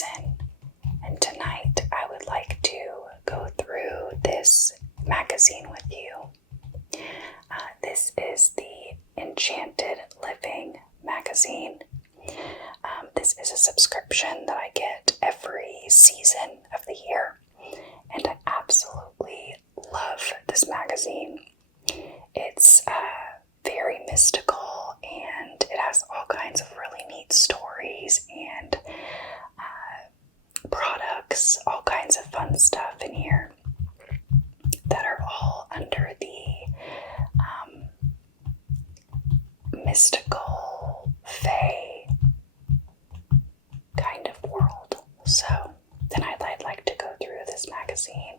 Madison, and tonight I would like to go through this magazine with you. This is the Enchanted Living magazine. This is a subscription that I get every season of the year, and I absolutely love this magazine. It's very mystical, and it has all kinds of really neat stories and products, all kinds of fun stuff in here that are all under the mystical, fae kind of world. So tonight I'd like to go through this magazine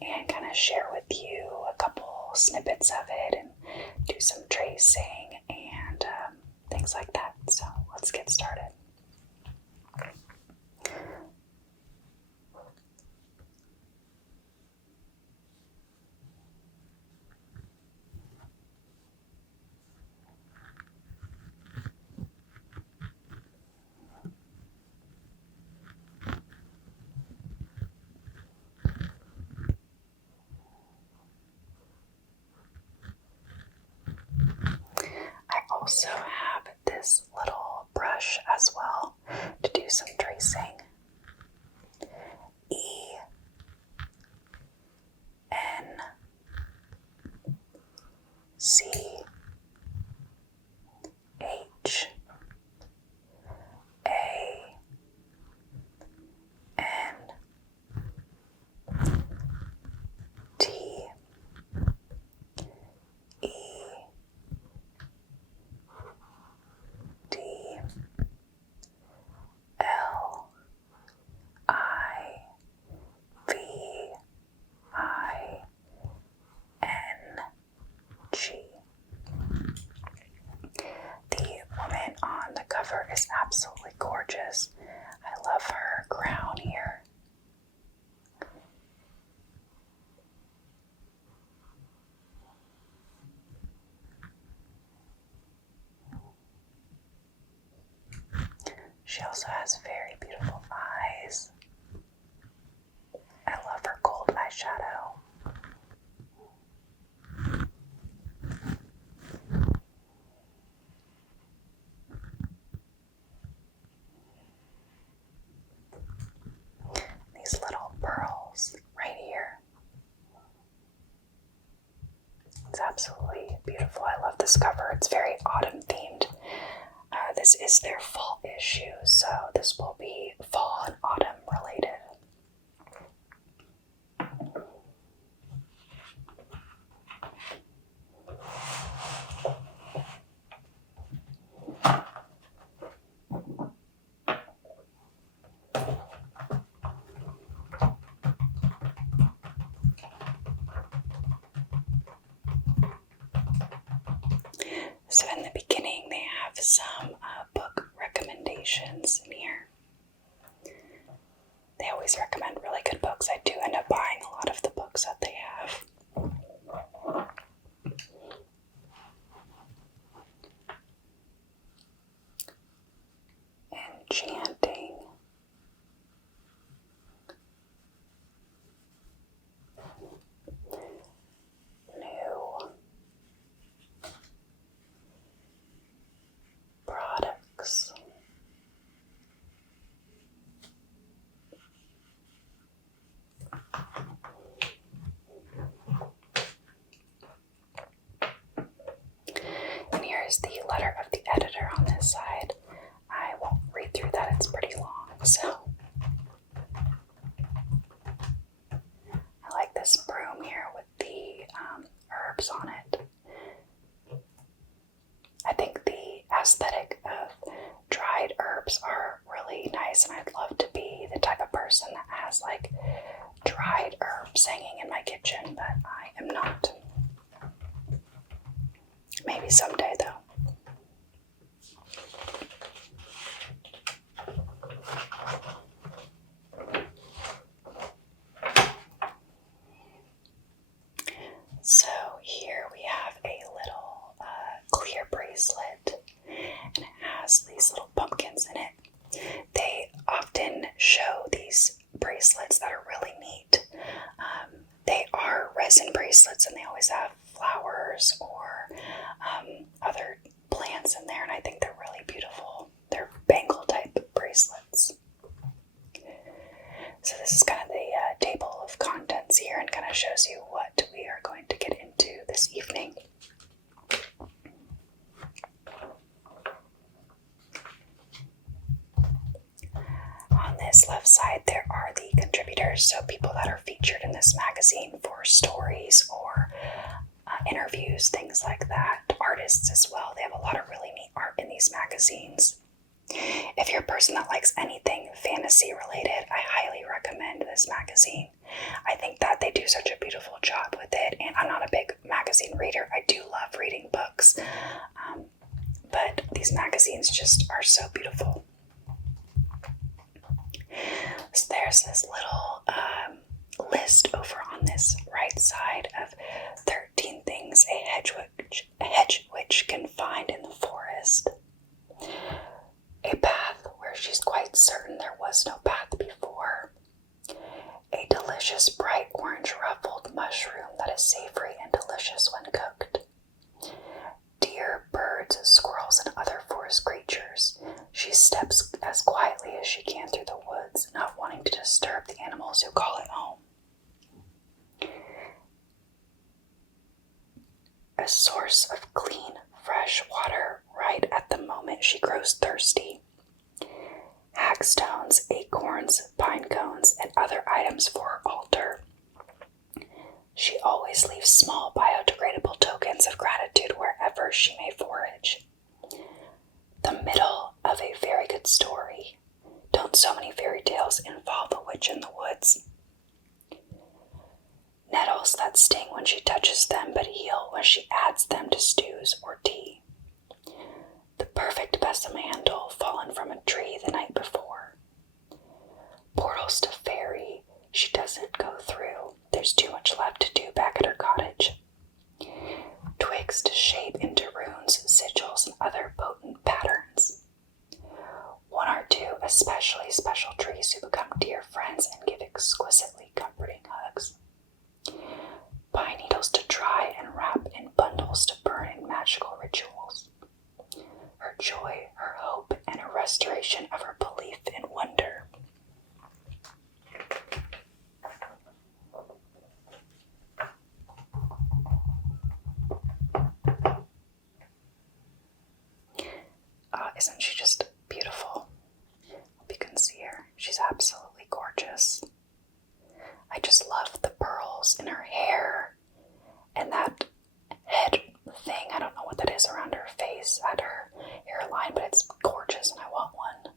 and kind of share with you a couple snippets of it and do some tracing and things like that. So let's get started. I also have this little brush as well to do some tracing. E N C H A N T E D L I V I N G. The woman on the cover is absolutely gorgeous. I love her crown here. She also has very beautiful eyes. I love her gold eyeshadow. These little pearls right here. It's absolutely beautiful. I love this cover. It's very autumn themed. This is their fall issue, so this will be fall and autumn related. So in the beginning, they have some book recommendations in here. They always recommend really good books. I do end up buying a lot of the books that they have. Enchanting. New products. And here's the letter of the editor on this side. I won't read through that, it's pretty long, so. I like this broom here with the herbs on it. I think the aesthetic of dried herbs are really nice, and I'd love to be the type of person that has like dried herbs hanging in my kitchen, but I am not. Maybe someday though. bracelets, and they always have flowers or other plants in there, and I think they're really beautiful. They're bangle type bracelets. So this is kind of the table of contents here, and kind of shows you what we are going to get into this evening. On this left side, there are the contributors, so people that are featured in this magazine for stories or interviews, things like that. Artists as well. They have a lot of really neat art in these magazines. If you're a person that likes anything fantasy related, I highly recommend this magazine. I think that they do such a beautiful job with it, and I'm not a big magazine reader. I do love reading books, but these magazines just are so beautiful. So there's this little list over on this right side of 13 things a hedge witch can find in the forest. A path where she's quite certain there was no path before. A delicious bright orange ruffled mushroom that is savory and delicious when cooked. Deer, birds, squirrels, and other forest creatures. She steps as quietly as she can through the woods, not wanting to disturb the animals who call it home. A source of clean, fresh water right at the moment she grows thirsty. Hagstones, acorns, pine cones, and other items for her altar. She always leaves small biodegradable tokens of gratitude wherever she may forage. The middle of a very good story. Don't so many fairy tales involve a witch in the woods? Nettles that sting when she touches them but heal when she adds them to stews or tea. The perfect besom handle fallen from a tree the night before. Portals to fairy she doesn't go through. There's too much left to do back at her cottage. Twigs to shape into runes, sigils, and other potent patterns. One or two especially special trees who become dear friends and give exquisitely comforting hugs. Pine needles to dry and wrap in bundles to burn in magical rituals. Her joy, her hope, and a restoration of her belief in wonder. Isn't she just beautiful? Hope you can see her. She's absolutely gorgeous. I just love the pearls in her hair and that head thing. I don't know what that is around her face at her hairline, but it's gorgeous and I want one.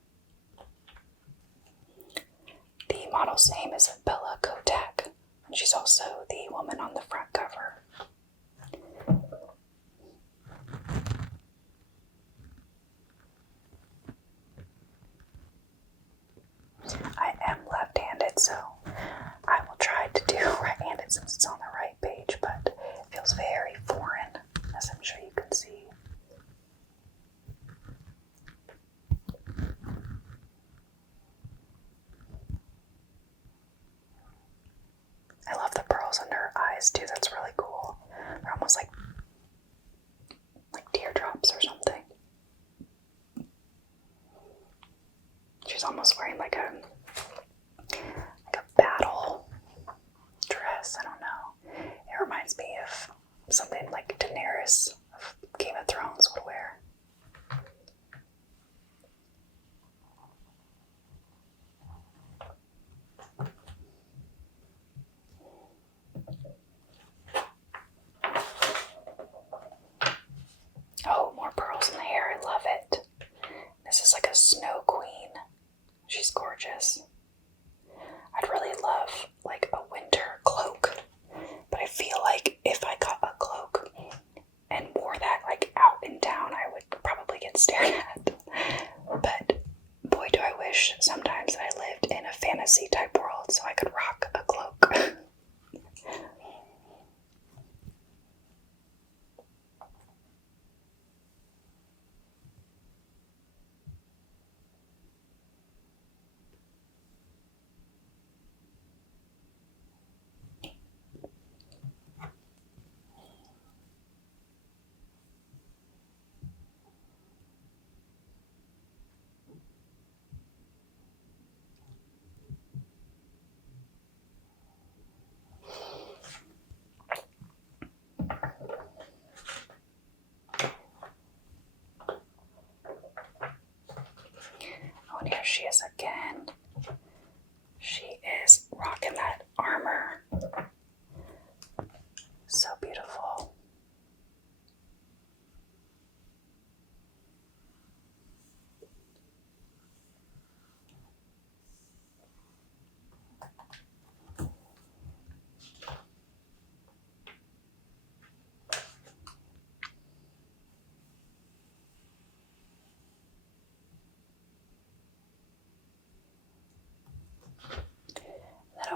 The model's name is Bella Kotak, and she's also the woman on the front cover. I am left-handed, so I will try to do right-handed since it's on the right page, but it feels very foreign, as I'm sure you can see. I love the pearls under her eyes too. That's really cool. They're almost like teardrops or something. She's almost wearing like a battle dress. I don't know.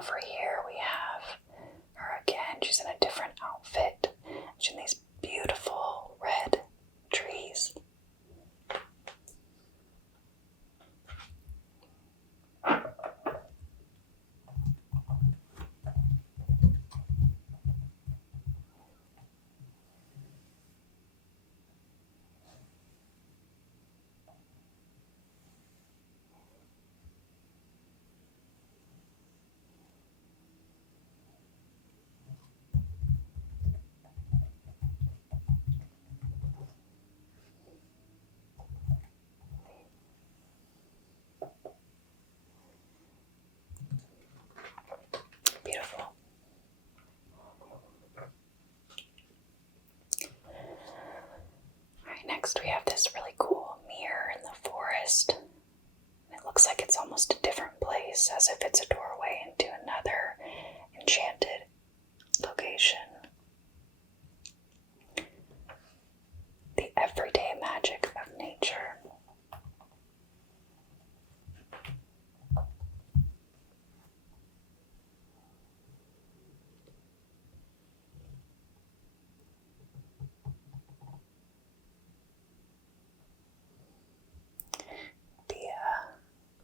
over here we have her again. She's in a different outfit. She's in these beautiful red trees. Beautiful. Alright, next we have this really cool mirror in the forest. It looks like it's almost a different place, as if it's a doorway into another enchanted location. The everyday magic of nature.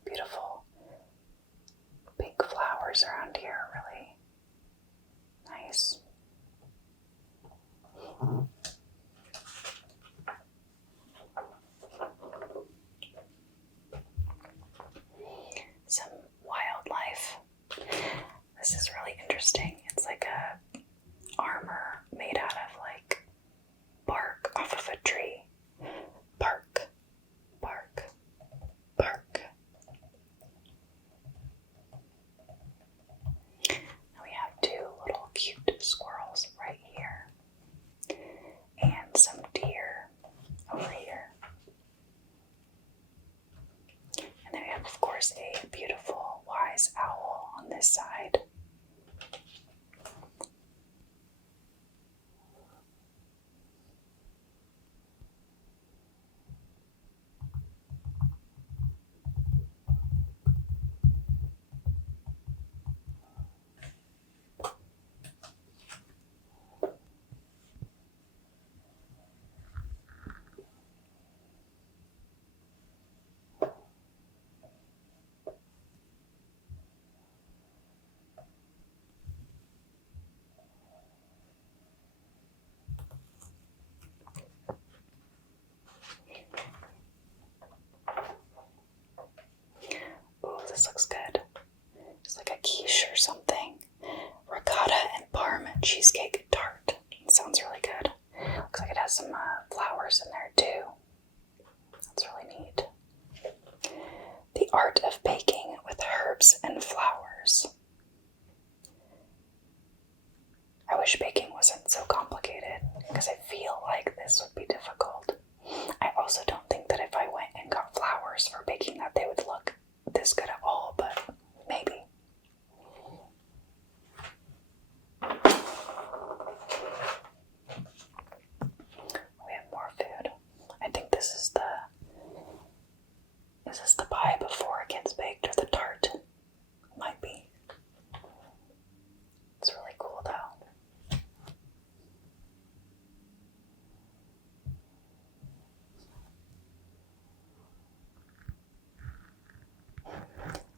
Beautiful pink flowers around here are really nice. Some wildlife. This is really interesting. It's like a armor made out of like bark off of a tree. Bark, bark, bark. And we have two little cute squirrels right here. And some deer over here. And then we have, of course, a beautiful wise owl on this side. This looks good. It's like a quiche or something. Ricotta and Parma cheesecake tart. It sounds really good. Looks like it has some flowers in there too. That's really neat. The art of baking with herbs and flowers. I wish baking wasn't so complicated because I feel like this would be difficult. I also don't think that if I went and got flowers for baking that they would look this good at all, but maybe. We have more food. I think this is the pie before it gets baked, or the tart? Might be. It's really cool though.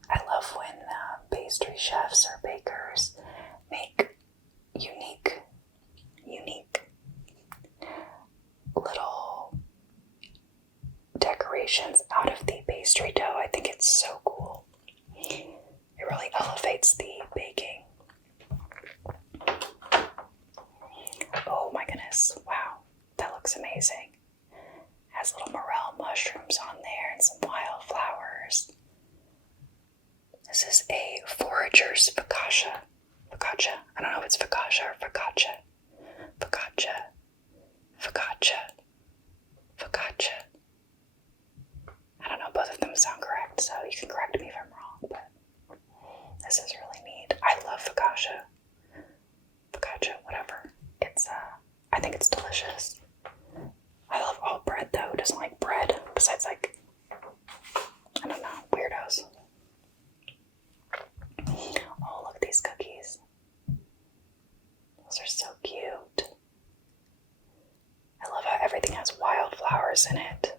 I love when pastry chefs or bakers make unique little decorations out of the pastry dough. I think it's so cool. It really elevates the baking. Oh my goodness, wow, that looks amazing. Has little morel mushrooms on there and some wildflowers. This is a forager's focaccia. Focaccia. I don't know if it's focaccia or focaccia. Focaccia. Focaccia. Focaccia. I don't know, both of them sound correct, so you can correct me if I'm wrong, but this is really neat. I love focaccia. Focaccia, whatever. It's, I think it's delicious. I love all bread though. Who doesn't like bread? Besides, like, I don't know, weirdos. Oh, look at these flowers in it.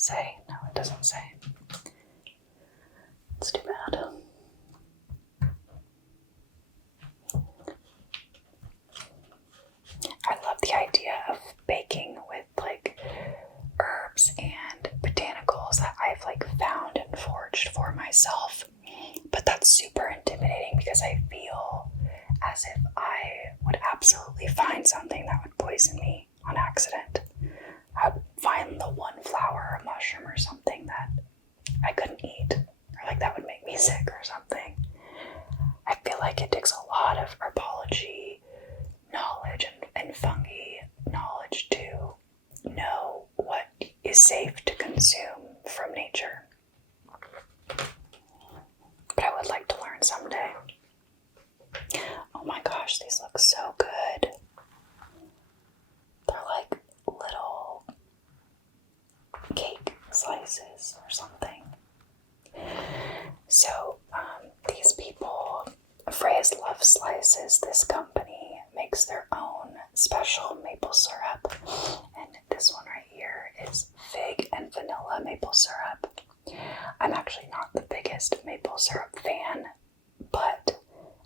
Say? No, it doesn't say. It's too bad. I love the idea of baking with like herbs and botanicals that I've like found and foraged for myself. But that's super intimidating because I feel as if I would absolutely find something that would poison me on accident. I would find the one flower or mushroom or something that I couldn't eat, or like that would make me sick or something. I feel like it takes a lot of herbology knowledge and fungi knowledge to know what is safe to consume from nature. But I would like to learn someday. Oh my gosh, these look so good. They're like little cake slices or something. So these people, Freya's Love Slices, this company makes their own special maple syrup, and this one right here is fig and vanilla maple syrup. I'm actually not the biggest maple syrup fan, but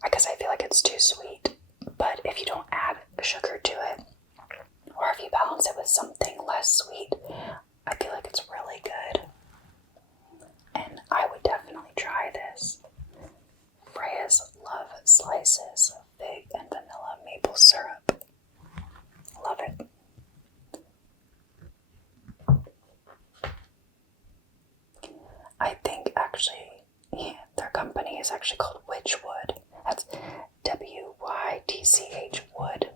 because I feel like it's too sweet. But if you don't add sugar to it, or if you balance it with something less sweet, I feel like it's really good. And I would definitely try this. Freya's Love Slices, fig and vanilla maple syrup. Love it. I think actually, their company is actually called Witchwood. That's WYTCH Wood.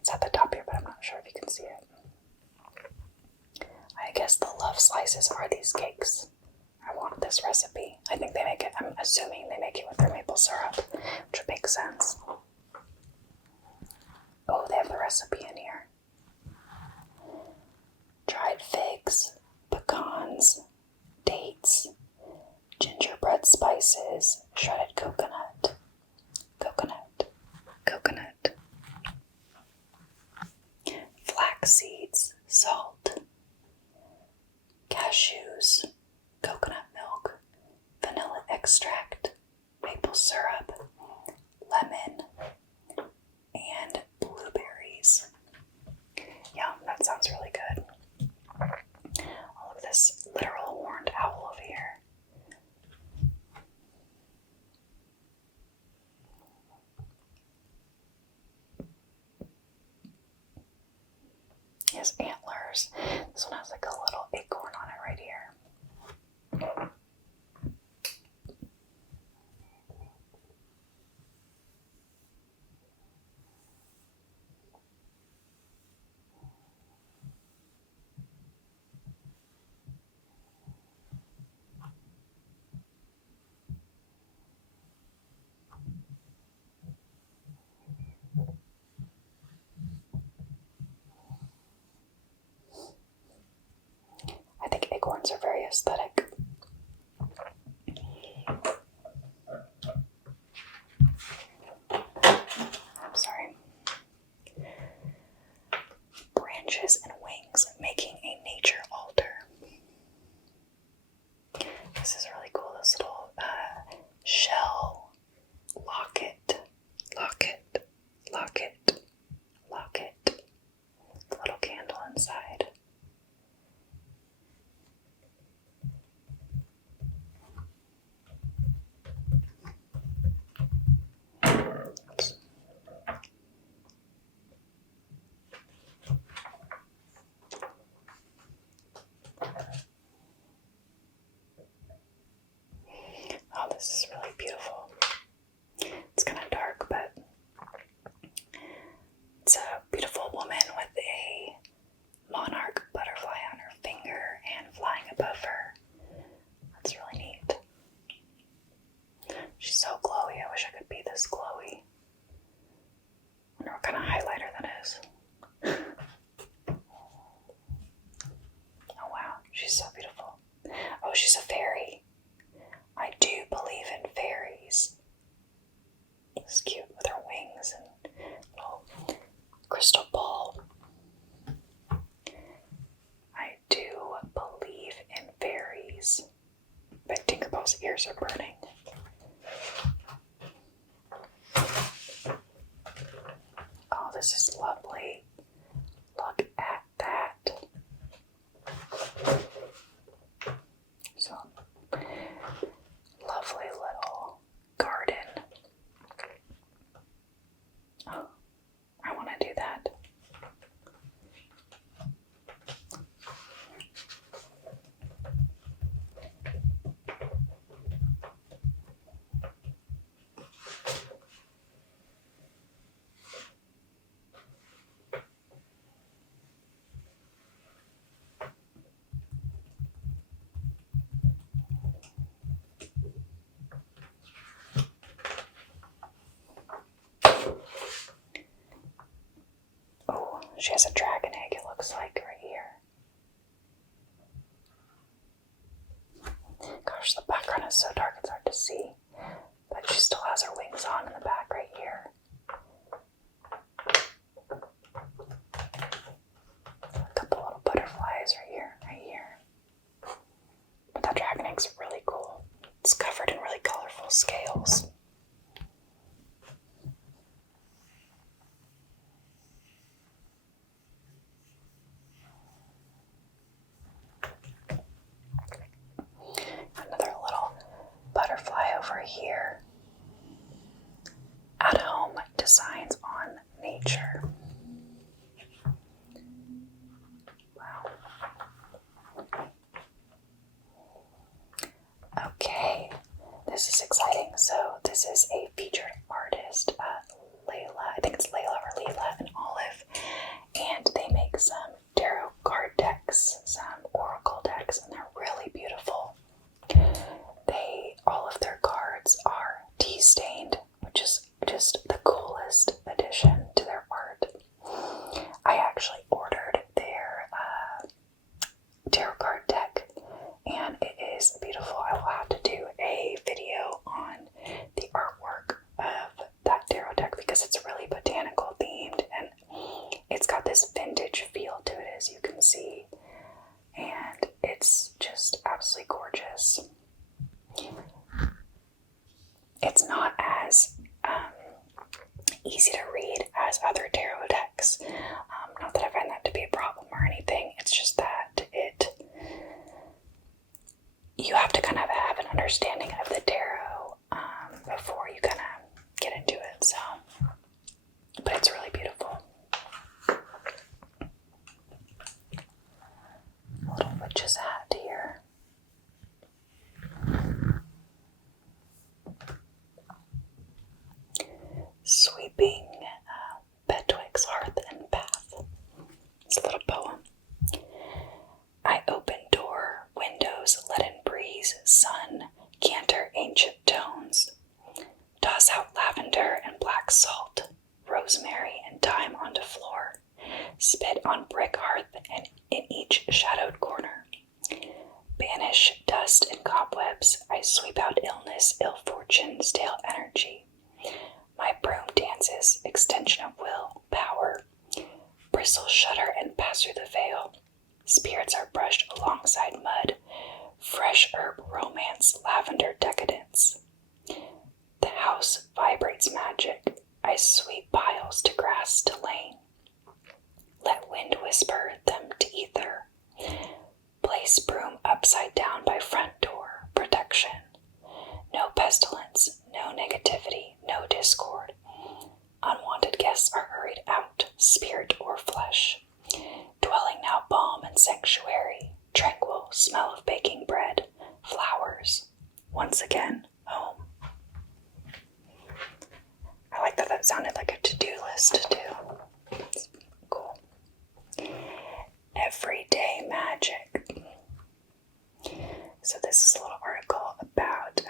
It's at the top here, but I'm not sure if you can see it. I guess the Love Slices are these cakes. I want this recipe. I think they make it, I'm assuming they make it with their maple syrup, which would make sense. Oh, they have the recipe in here. Dried figs, pecans, dates, gingerbread spices, shredded coconut, flax seeds, salt, cashews, coconut milk, vanilla extract, maple syrup, lemon, and blueberries. Yeah, that sounds really good. All of this literal horned owl over here. He has antlers. This one has like a little acorn on it right here. I think acorns are very aesthetic. I'm sorry. Branches and wings making a nature altar. This is really cool. This little shell locket. The little candle inside. wish I could be this glowy. I wonder what kind of highlighter that is. Oh wow, she's so beautiful. Oh, she's a fairy. I do believe in fairies. It's cute with her wings and little crystal ball. I do believe in fairies. But Tinkerbell's ears are burning. Oh, this is lovely. Look at that. So, lovely little garden. Oh, I want to do that. Oh, she has a dragon egg, it looks like, right here. Gosh, the background is so dark it's hard to see. But she still has her wings on in the back right here. A couple little butterflies right here, right here. But that dragon egg's really cool. It's covered in really colorful scales. Another little butterfly over here. At home designs on nature. Wow. Okay, this is exciting. So this is a featured artist, Layla. I think it's Layla or Leela and Olive. And they make some tarot card decks, some oracle decks, and they're really beautiful. All of their cards are tea-stained, which is just the coolest addition to their art. I actually ordered their tarot card deck, and it is beautiful. I will have to do a video on the artwork of that tarot deck because it's really botanical themed, and it's got this vintage feel to it, as you can see, and it's just absolutely gorgeous. It's not as easy to read as other tarot decks. Not that I find that to be a problem or anything. It's just that you have to kind of have an understanding of the tarot before you kind of get into it. So, but it's really beautiful. A little witch's hat here. Sweeping Bedwick's hearth and bath. It's a little poem. I open door, windows, let in breeze, sun, canter ancient tones. Toss out lavender and black salt, rosemary and thyme onto floor. Spit on brick hearth and in each shadowed corner. Banish dust and cobwebs. I sweep out illness, ill fortune, stale energy. My broom dances, extension of will, power. Bristles shudder and pass through the veil. Spirits are brushed alongside mud. Fresh herb romance, lavender decadence. The house vibrates magic. I sweep piles to grass to lane. Let wind whisper them to ether. Place broom upside down by front door. Protection. No pestilence, no negativity, no discord. Unwanted guests are hurried out, spirit or flesh. Dwelling now balm and sanctuary, tranquil smell of baking bread, flowers. Once again, home. I like that that sounded like a to-do list too. That's cool. Everyday magic. So this is a little article about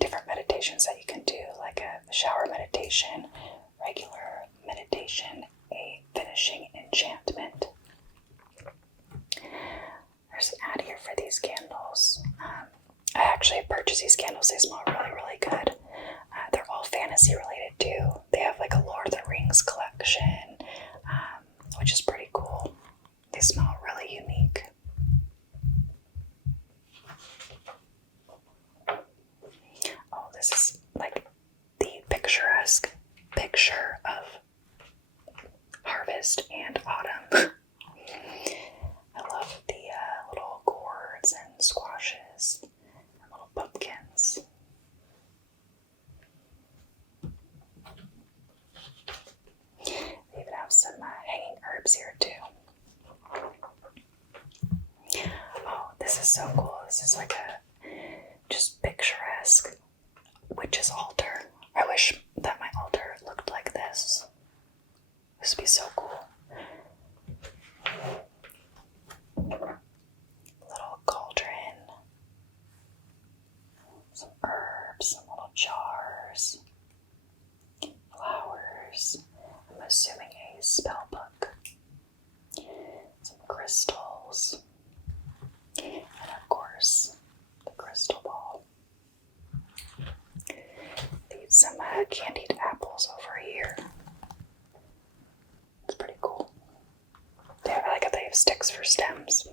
different meditations that you can do, like meditation, regular meditation, a finishing enchantment. There's an ad here for these candles. I actually purchased these candles. They smell really, really good. They're all fantasy related too. They have like a Lord of the Rings collection, which is pretty cool. They smell really unique. Oh, this is like the picturesque picture of harvest and autumn. I love the little gourds and squashes and little pumpkins. They even have some hanging herbs here too. Oh, this is so cool. This is like a just picturesque witch's altar. I wish that my altar looked like this. This would be so cool. Little cauldron, some herbs, some little jars, flowers. I'm assuming a spell book, some crystals, and of course the crystal ball. Some candied apples over here. It's pretty cool. I like how they have sticks for stems.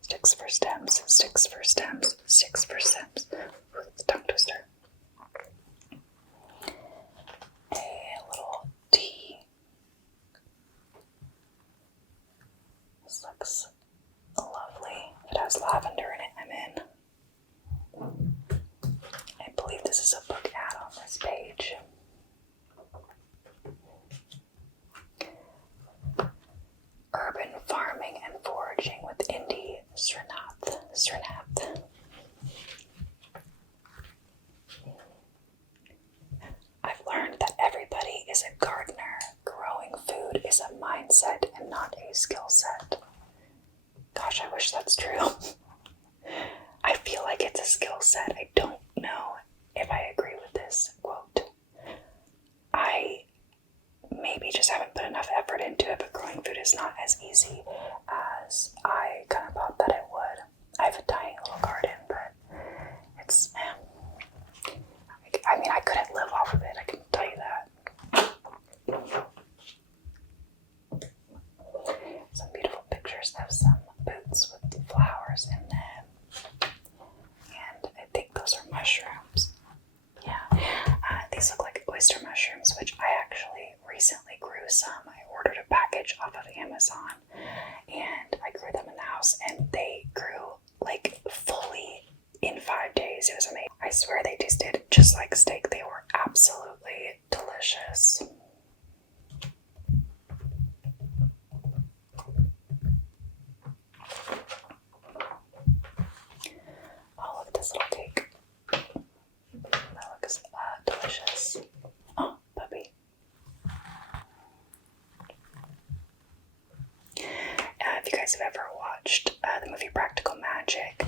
Sticks for stems, sticks for stems, sticks for stems. Ooh, it's a tongue twister. A little tea. This looks lovely. It has lavender in it, I'm in. I believe this is a book ad on this page. Urban farming and foraging with Indy Srinath. I've learned that everybody is a gardener. Growing food is a mindset and not a skill set. Gosh, I wish that's true. I feel like it's a skill set. I don't know if I agree with this quote. I maybe just haven't put enough effort into it, but growing food is not as easy as I kind of thought that it would. I have a tiny little garden, but it's, I mean, I couldn't live off of it, I can tell you that. Some beautiful pictures of some boots with flowers in them. And I think those are mushrooms. Yeah, these look like oyster mushrooms, which I actually recently grew some. I ordered a package off of Amazon, and I grew them in the house, and they grew like fully in 5 days. It was amazing. I swear they tasted just like steak. They were absolutely delicious. Oh, look at this little cake. That looks delicious. Oh, puppy. If you guys have ever watched the movie Practical Magic,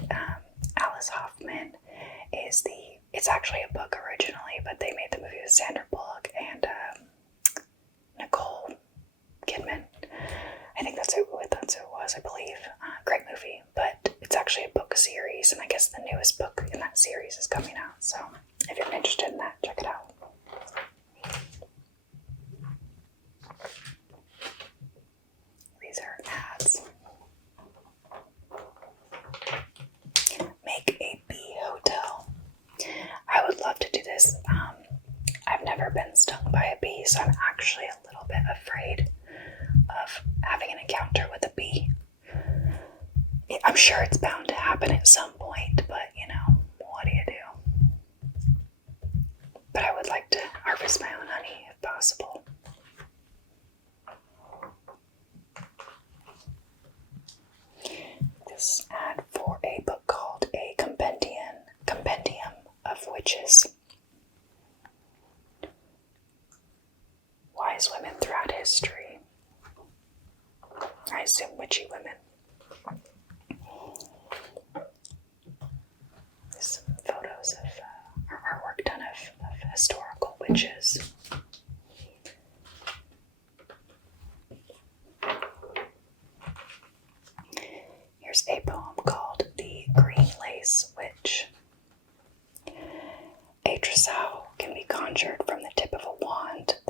Alice Hoffman is it's actually a book originally, but they made the movie with Sandra Bullock and Nicole Kidman. I think that's who it was, I believe. Great movie, but it's actually a book series, and I guess the newest book in that series is coming out, so if you're interested in that, check it out. These are ads. Make a bee hotel. I would love to do this. I've never been stung by a bee, so I'm actually a little bit afraid of having an encounter with a bee. I'm sure it's bound to happen at some point, but you know, what do you do? But I would like to harvest my own honey if possible. This ad for a book called A Compendium of Witches. Wise women throughout history. I assume witchy women. There's some photos of or artwork done of historical witches.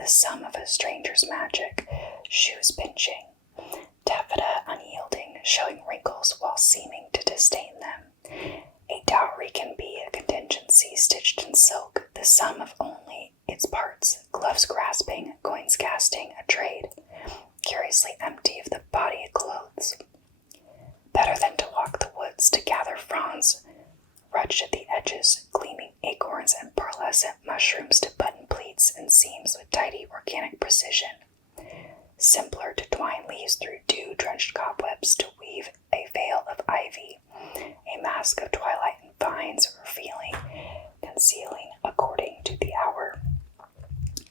the sum of a stranger's magic, shoes pinching, taffeta unyielding, showing wrinkles while seeming to disdain them. A dowry can be a contingency stitched in silk, the sum of only its parts, gloves grasping, coins casting, a trade, curiously empty of the body it clothes. Better than to walk the woods to gather fronds, rudged at the edges, gleaming acorns and pearlescent mushrooms to button pleats and seams with tidy organic precision. Simpler to twine leaves through dew-drenched cobwebs, to weave a veil of ivy, a mask of twilight and vines, revealing, concealing according to the hour.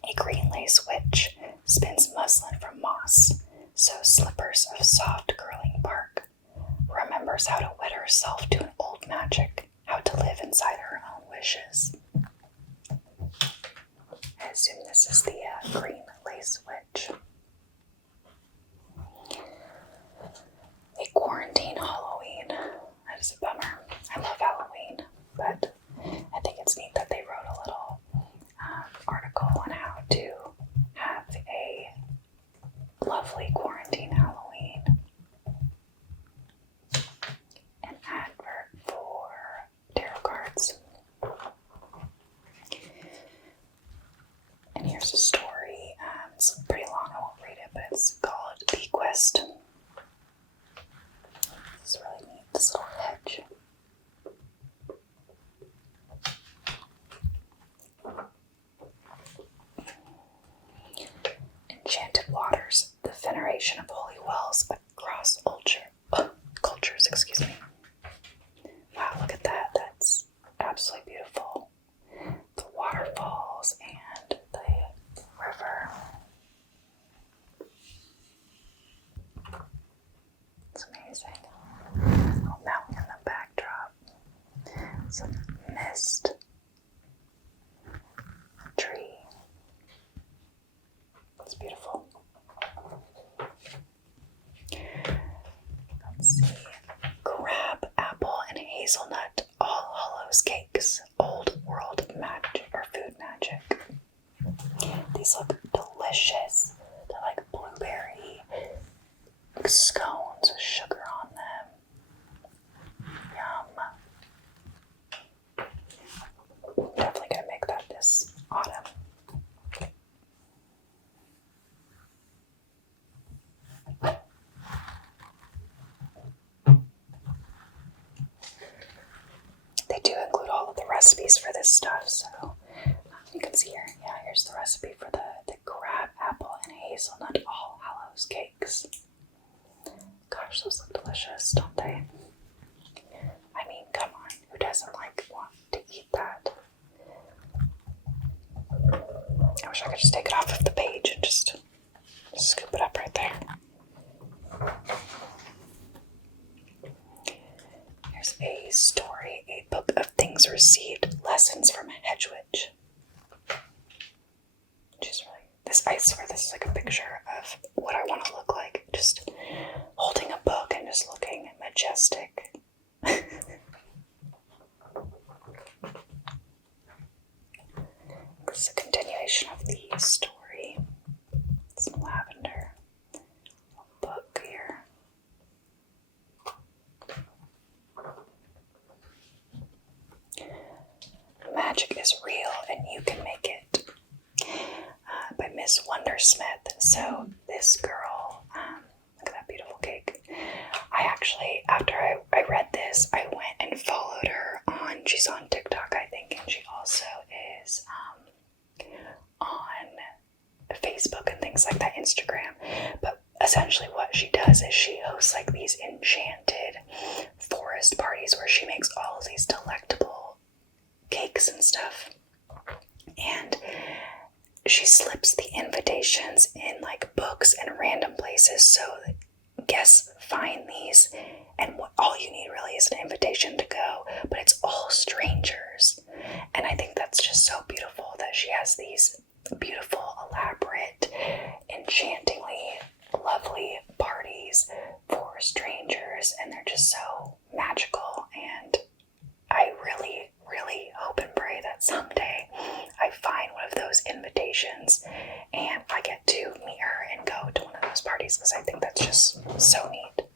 A green lace witch spins muslin from moss, sews slippers of soft curling bark, remembers how to wed herself to an old magic, how to live inside her own wishes. I assume this is the green lace witch. A quarantine Halloween. That is a bummer. I love Halloween, but I think it's neat that they wrote a little article on how to have a lovely quarantine Halloween. An advert for tarot cards. And here's a story. It's pretty long, I won't read it, but it's called The Quest. It's really neat, this little hedge. Enchanted waters, the veneration of holy wells across cultures, excuse me. Wow, look at that. That's absolutely beautiful. The waterfalls and the river. It's amazing. Oh, mountain in the backdrop. Some mist. A tree. It's beautiful. Let's see. Crab, apple, and hazelnut all hollows cakes. Old world magic or food magic. These look delicious. They're like blueberry scones with sugar on them. Yum. Definitely gonna make that this autumn. They do include all of the recipes for this stuff, so you can see here. Yeah, here's the recipe for the crab, apple, and hazelnut all hallows cakes. Gosh, those look delicious, don't they? I mean, come on, who doesn't want to eat that? I wish I could just take it off of the page and just scoop it up right there. Here's a story, a book of things received, lessons from a hedge witch. I swear this is like a picture of what I want to look like. Just holding a book and just looking majestic. This is a continuation of the story. Some lavender. A book here. Magic is real and you can make it. By Miss Wondersmith. So this girl, look at that beautiful cake. I actually, after I read this, I went and followed her she's on TikTok, I think, and she also is on Facebook and things like that, Instagram. But essentially what she does is she hosts like these enchanted forest parties where she makes all of these delectable cakes and stuff. And she slips the invitations in like books and random places so that guests find these, and all you need really is an invitation to go, but it's all strangers. And I think that's just so beautiful that she has these beautiful, elaborate, enchantingly lovely parties for strangers, and they're just so magical, and I really really hope and pray that someday I find one of those invitations and I get to meet her and go to one of those parties, because I think that's just so neat.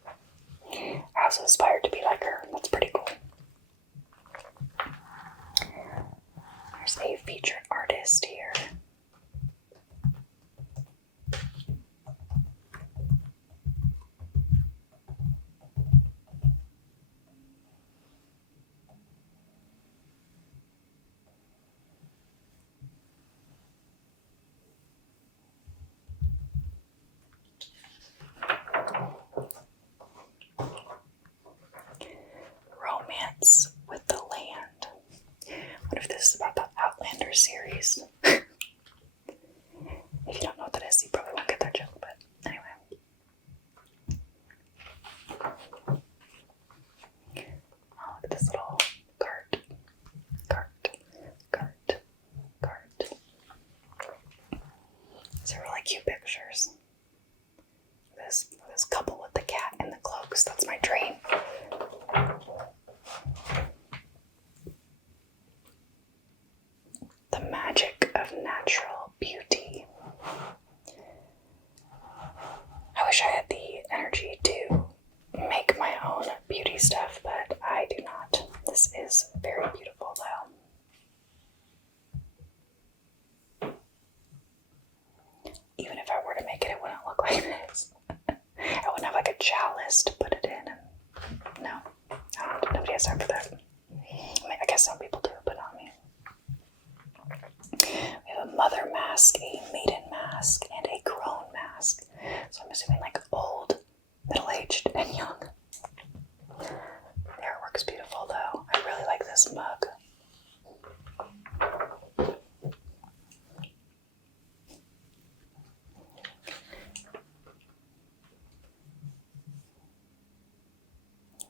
I also aspire to be like her. That's pretty cool. There's a featured artist here. Romance with the Land. What if this is about the Outlander series? If you don't know what that is, you probably won't get that joke, but anyway. Oh, look at this little cart. These are really cute pictures. This couple with the cat and the cloaks, that's my dream. The magic of natural beauty. I wish I had the energy to make my own beauty stuff, but I do not. This is very beautiful though. Even if I were to make it, it wouldn't look like this. I wouldn't have like a chalice to put it in. And no, nobody has time for that. I guess some people do, but not me. We have a mother mask, a maiden mask, and a crone mask. So I'm assuming like old, middle-aged, and young. The artwork's beautiful though. I really like this mug.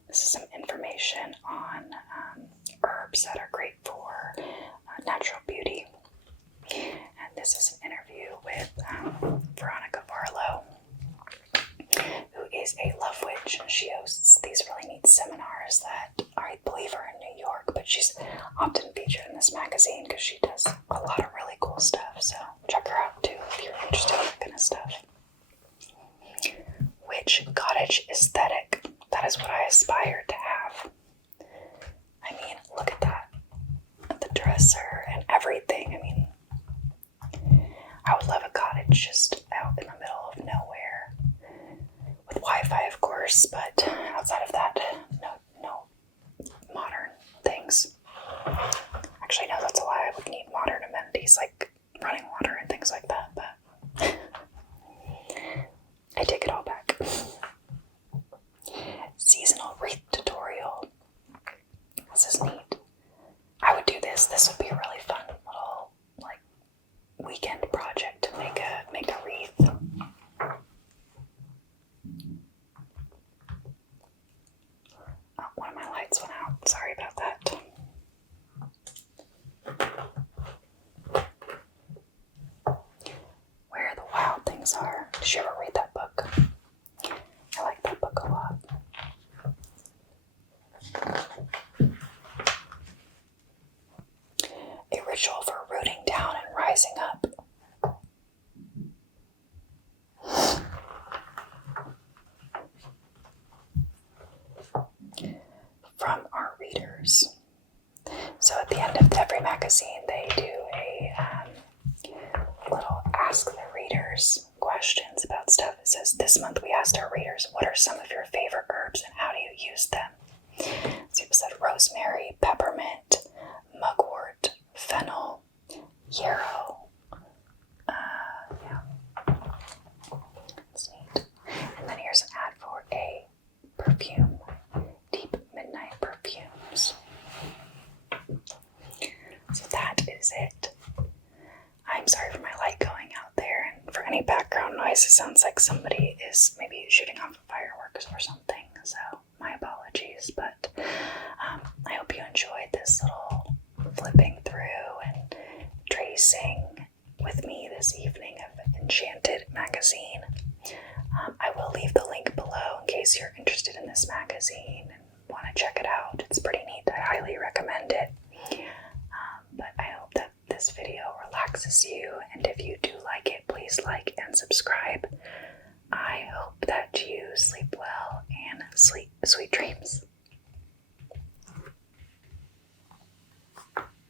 This is some information on herbs that are great for natural beauty. And this is an interview with Veronica Barlow, who is a love witch. She hosts these really neat seminars that I believe are in New York, but she's often featured in this magazine because she does a lot of really cool stuff. So check her out too if you're interested in that kind of stuff. Witch cottage aesthetic. That is what I aspire to have. I mean, look at that. The dresser and everything. I mean, I would love a cottage just out in the middle of nowhere. With Wi-Fi, of course, but outside of that, no modern things. Actually, no, that's a lie. I would need modern amenities like running water and things like that, but I take it all back. Seasonal wreath tutorial. This is neat. I would do this. This would be a really fun little like weekend project to make a wreath. Oh, one of my lights went out. Sorry about that. Where the Wild Things Are. Did you ever read that book? I like that book a lot. A ritual for rooting down and rising up. From our readers. So at the end of every magazine, they do a little ask the readers questions about stuff. It says, this month we asked our readers, what are some of your favorite herbs and how do you use them? So it said rosemary, peppermint, mugwort, fennel, yarrow. Yeah. That's neat. And then here's an ad for a perfume. Deep Midnight Perfumes. So that is it. I'm sorry for my light going out there, and for any background noise, it sounds like somebody is maybe shooting off fireworks or something, so my apologies, but I hope you enjoyed this little flipping through and tracing with me this evening of Enchanted magazine. I will leave the link below in case you're interested in this magazine and want to check it out. It's pretty neat. I highly recommend it. this video relaxes you, and if you do like it, please like and subscribe. I hope that you sleep well and sweet dreams.